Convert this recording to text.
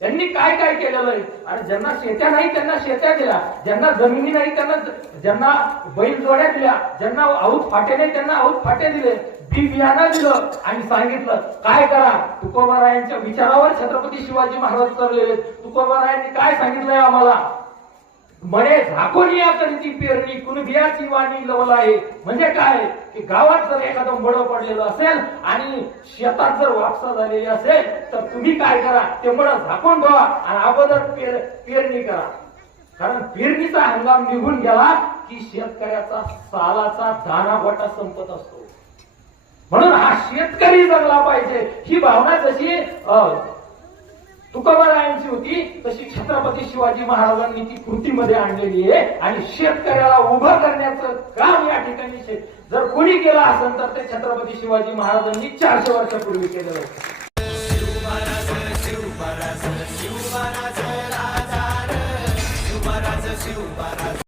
त्यांनी काय काय केलेलं आहे. आणि ज्यांना शेत्या नाही त्यांना शेत्या दिल्या, ज्यांना जमिनी नाही त्यांना, ज्यांना बैल जोड्या दिल्या, ज्यांना आऊत फाटे नाही त्यांना आऊत फाटे दिले, बी बियाणं दिलं आणि सांगितलं काय करा. तुकोबारायांच्या विचारावर छत्रपती शिवाजी महाराज चाललेले. तुकोबारायांनी काय सांगितलंय आम्हाला, म्हणे झाकून या करीती पेरणी कुणबियाची वाणी लवला आहे. म्हणजे काय की गावात जर एखादं मळ पडलेलं असेल आणि शेतात जर वापसा झालेली असेल तर तुम्ही काय करा, ते मळ झाकून ठेवा आणि अगोदर पेरणी करा. कारण पेरणीचा हंगाम निघून गेला की शेतकऱ्याचा सालाचा दाना गोटा संपत असतो. म्हणून हा शेतकरी जगला पाहिजे ही भावना जशी तुकोबारायांची होती तशी छत्रपती शिवाजी महाराजांनी ती कृतीमध्ये आणलेली आहे. आणि शेतकऱ्याला उभं करण्याचं काम या ठिकाणी जर कोणी केलं असेल तर ते छत्रपती शिवाजी महाराजांनी 400 वर्षापूर्वी केलेलं होतं. शिवराज